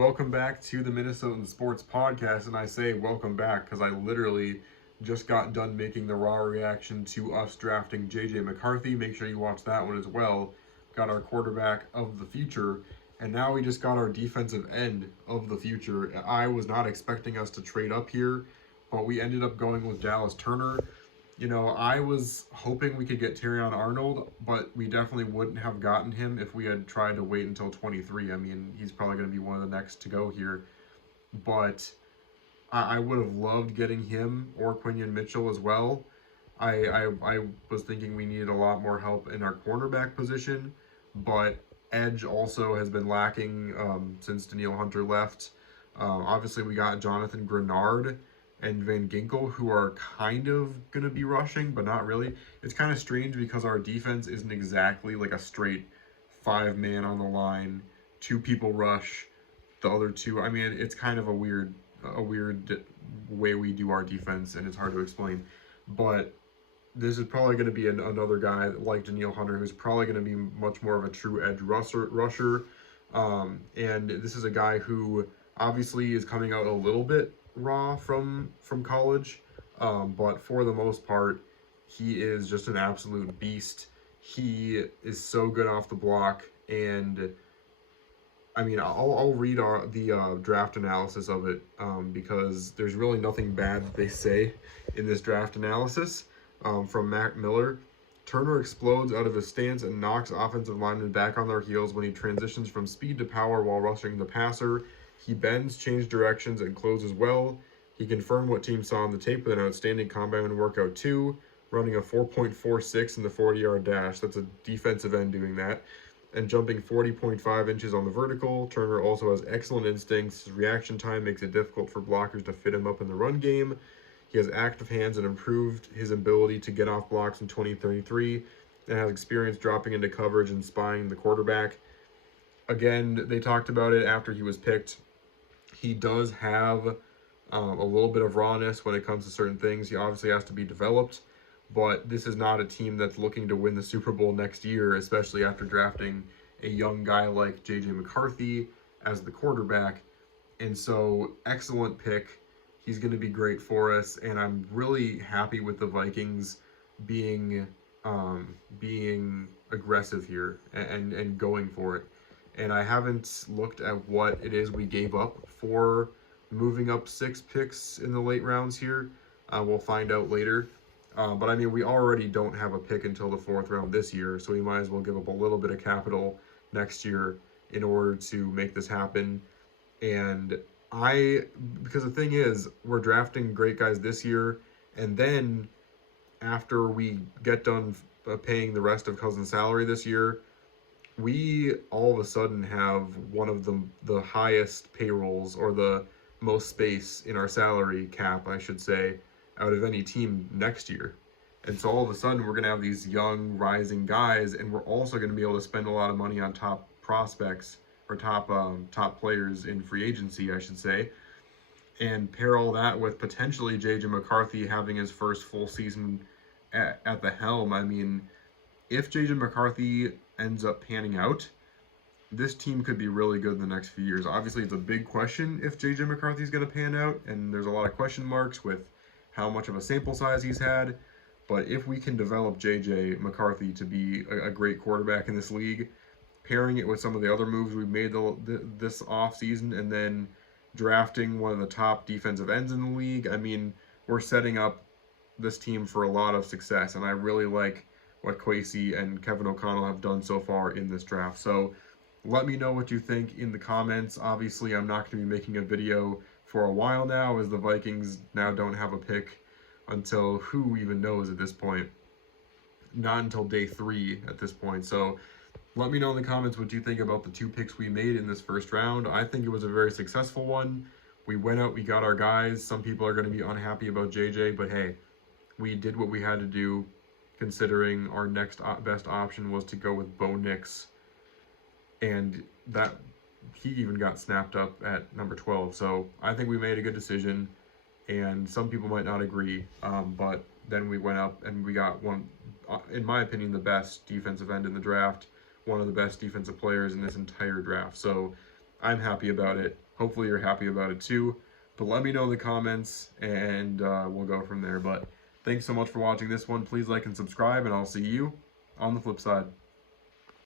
Welcome back to the Minnesotan Sports Podcast, and I say welcome back because I literally just got done making the raw reaction to us drafting J.J. McCarthy. Make sure you watch that one as well. Got our quarterback of the future, and now we just got our defensive end of the future. I was not expecting us to trade up here, but we ended up going with Dallas Turner. I was hoping we could get Terrion Arnold, but we definitely wouldn't have gotten him if we had tried to wait until 23. I mean, he's probably going to be one of the next to go here. But I would have loved getting him or Quinion Mitchell as well. I was thinking we needed a lot more help in our cornerback position, but edge also has been lacking since Danielle Hunter left. Obviously, we got Jonathan Grenard and Van Ginkel, who are kind of going to be rushing, but not really. It's kind of strange because our defense isn't exactly like a straight 5-man on the line, 2 people rush, the other 2. I mean, it's kind of a weird way we do our defense, and it's hard to explain. But this is probably going to be another guy like Danielle Hunter, who's probably going to be much more of a true edge rusher. And this is a guy who obviously is coming out a little bit raw from college, but for the most part, he is just an absolute beast. He is so good off the block, and I mean, I'll read the draft analysis of it because there's really nothing bad that they say in this draft analysis from Mac Miller. Turner explodes out of his stance and knocks offensive linemen back on their heels when he transitions from speed to power while rushing the passer. He bends, changes directions, and closes well. He confirmed what teams saw on the tape with an outstanding combine workout too, running a 4.46 in the 40-yard dash. That's a defensive end doing that. And jumping 40.5 inches on the vertical. Turner also has excellent instincts. His reaction time makes it difficult for blockers to fit him up in the run game. He has active hands and improved his ability to get off blocks in 2033 and has experience dropping into coverage and spying the quarterback. Again, they talked about it after he was picked. He does have a little bit of rawness when it comes to certain things. He obviously has to be developed, but this is not a team that's looking to win the Super Bowl next year, especially after drafting a young guy like J.J. McCarthy as the quarterback. And so, excellent pick. He's going to be great for us, and I'm really happy with the Vikings being aggressive here and going for it. And I haven't looked at what it is we gave up for moving up 6 picks in the late rounds here. We'll find out later. But I mean, we already don't have a pick until the 4th round this year, so we might as well give up a little bit of capital next year in order to make this happen. And because the thing is, we're drafting great guys this year, and then after we get done paying the rest of Cousins' salary this year, we all of a sudden have one of the highest payrolls, or the most space in our salary cap, I should say, out of any team next year. And so all of a sudden we're going to have these young rising guys, and we're also going to be able to spend a lot of money on top prospects, or top players in free agency, I should say, and pair all that with potentially J.J. McCarthy having his first full season at the helm. I mean, if J.J. McCarthy ends up panning out, this team could be really good in the next few years. Obviously, it's a big question if J.J. McCarthy is going to pan out, and there's a lot of question marks with how much of a sample size he's had. But if we can develop J.J. McCarthy to be a great quarterback in this league, pairing it with some of the other moves we've made this offseason, and then drafting one of the top defensive ends in the league, I mean, we're setting up this team for a lot of success. And I really like what KWESI and Kevin O'Connell have done so far in this draft. So let me know what you think in the comments. Obviously, I'm not going to be making a video for a while now, as the Vikings now don't have a pick until who even knows at this point. Not until day 3 at this point. So let me know in the comments what you think about the 2 picks we made in this first round. I think it was a very successful one. We went out, we got our guys. Some people are going to be unhappy about JJ, but hey, we did what we had to do, considering our next best option was to go with Bo Nix. And that he even got snapped up at number 12. So I think we made a good decision, and some people might not agree, but then we went up and we got one, in my opinion, the best defensive end in the draft, one of the best defensive players in this entire draft. So I'm happy about it. Hopefully you're happy about it too. But let me know in the comments, and we'll go from there. But thanks so much for watching this one. Please like and subscribe, and I'll see you on the flip side.